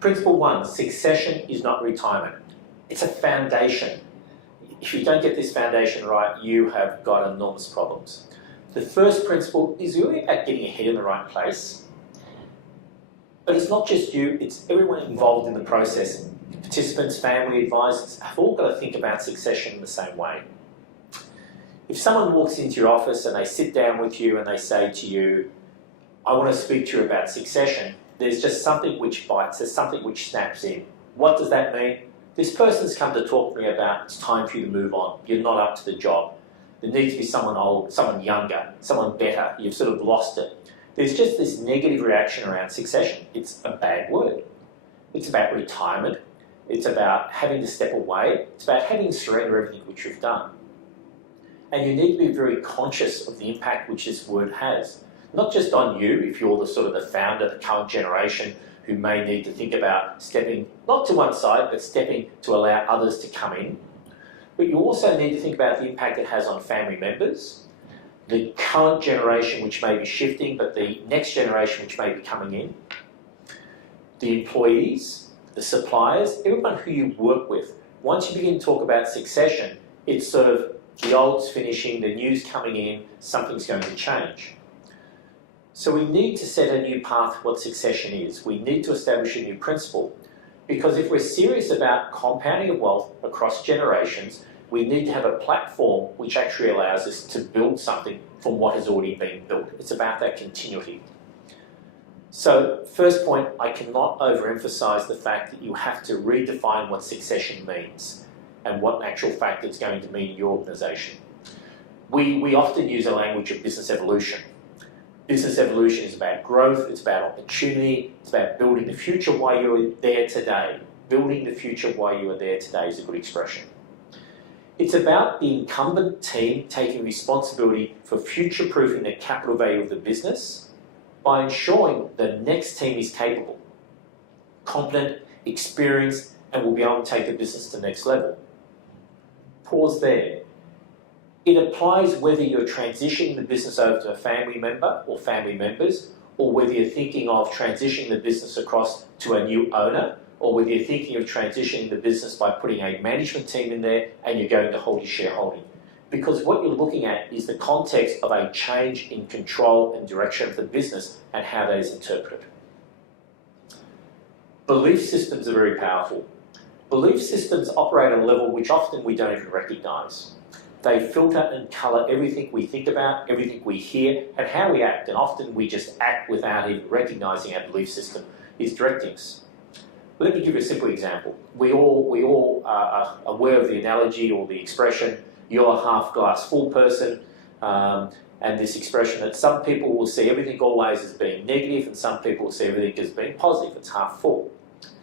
Principle 1, succession is not retirement. It's a foundation. If you don't get this foundation right, you have got enormous problems. The first principle is really about getting your head in the right place. But it's not just you, it's everyone involved in the process. Participants, family, advisors have all got to think about succession in the same way. If someone walks into your office and they sit down with you and they say to you, I want to speak to you about succession, there's just something which bites, there's something which snaps in. What does that mean? This person's come to talk to me about it's time for you to move on. You're not up to the job. There needs to be someone old, someone younger, someone better. You've sort of lost it. There's just this negative reaction around succession. It's a bad word. It's about retirement. It's about having to step away. It's about having to surrender everything which you've done. And you need to be very conscious of the impact which this word has. Not just on you, if you're the sort of the founder, the current generation, who may need to think about stepping, not to one side, but stepping to allow others to come in. But you also need to think about the impact it has on family members, the current generation which may be shifting, but the next generation which may be coming in, the employees, the suppliers, everyone who you work with. Once you begin to talk about succession, it's sort of the old's finishing, the new's coming in, something's going to change. So we need to set a new path what succession is. We need to establish a new principle, because if we're serious about compounding of wealth across generations, we need to have a platform which actually allows us to build something from what has already been built. It's about that continuity. So first point, I cannot overemphasize the fact that you have to redefine what succession means and what in actual fact it's going to mean in your organisation. We often use a language of business evolution. Business evolution is about growth, it's about opportunity, it's about building the future while you're there today. Building the future while you are there today is a good expression. It's about the incumbent team taking responsibility for future-proofing the capital value of the business by ensuring the next team is capable, competent, experienced, and will be able to take the business to the next level. Pause there. It applies whether you're transitioning the business over to a family member or family members, or whether you're thinking of transitioning the business across to a new owner, or whether you're thinking of transitioning the business by putting a management team in there and you're going to hold your shareholding. Because what you're looking at is the context of a change in control and direction of the business and how that is interpreted. Belief systems are very powerful. Belief systems operate at a level which often we don't even recognise. They filter and colour everything we think about, everything we hear, and how we act. And often we just act without even recognising our belief system is directing us. Let me give you a simple example. We all are aware of the analogy or the expression, you're a half glass full person, and this expression that some people will see everything always as being negative and some people will see everything as being positive, it's half full.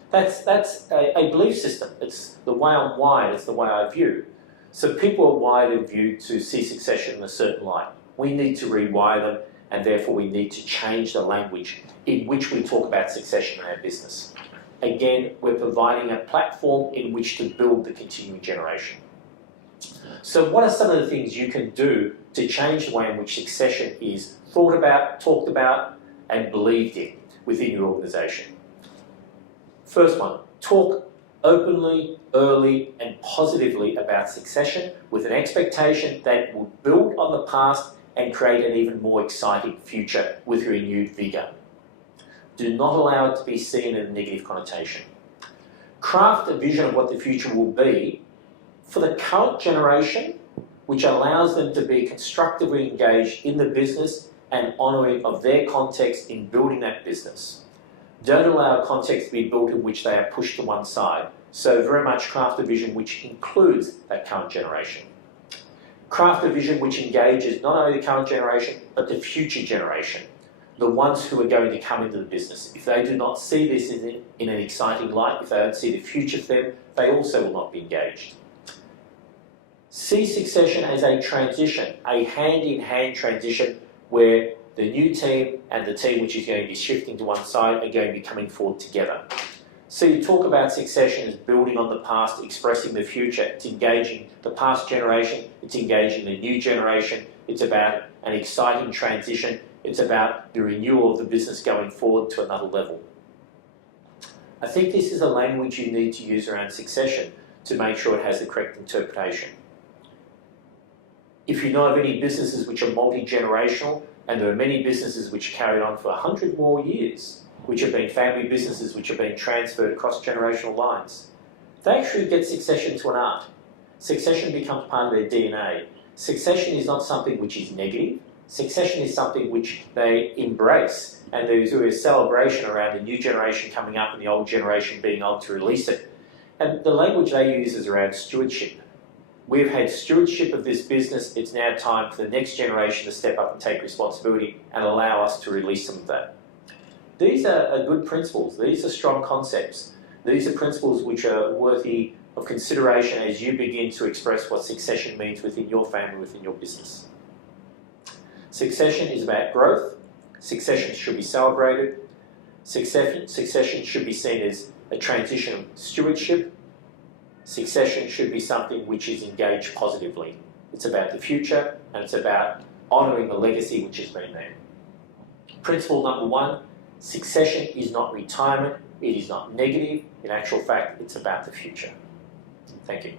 That's a belief system. It's the way I'm wired, it's the way I view. So people are wired and viewed to see succession in a certain light. We need to rewire them, and therefore we need to change the language in which we talk about succession in our business. Again, we're providing a platform in which to build the continuing generation. So what are some of the things you can do to change the way in which succession is thought about, talked about, and believed in within your organisation? First one, talk openly, early, and positively about succession with an expectation that it will build on the past and create an even more exciting future with renewed vigour. Do not allow it to be seen in a negative connotation. Craft a vision of what the future will be for the current generation, which allows them to be constructively engaged in the business and honouring of their context in building that business. Don't allow a context to be built in which they are pushed to one side. So very much craft a vision which includes that current generation. Craft a vision which engages not only the current generation, but the future generation, the ones who are going to come into the business. If they do not see this in an exciting light, if they don't see the future for them, they also will not be engaged. See succession as a transition, a hand-in-hand transition where the new team and the team which is going to be shifting to one side are going to be coming forward together. So you talk about succession as building on the past, expressing the future. It's engaging the past generation, it's engaging the new generation. It's about an exciting transition. It's about the renewal of the business going forward to another level. I think this is a language you need to use around succession to make sure it has the correct interpretation. If you know of any businesses which are multi-generational, and there are many businesses which carried on for 100 more years, which have been family businesses which have been transferred across generational lines, they actually get succession to an art. Succession becomes part of their DNA. Succession is not something which is negative. Succession is something which they embrace, and there's a celebration around the new generation coming up and the old generation being able to release it. And the language they use is around stewardship. We've had stewardship of this business. It's now time for the next generation to step up and take responsibility and allow us to release some of that. These are good principles. These are strong concepts. These are principles which are worthy of consideration as you begin to express what succession means within your family, within your business. Succession is about growth. Succession should be celebrated. Succession should be seen as a transition of stewardship. Succession should be something which is engaged positively. It's about the future, and it's about honouring the legacy which has been there. Principle number 1, succession is not retirement, it is not negative. In actual fact, it's about the future. Thank you.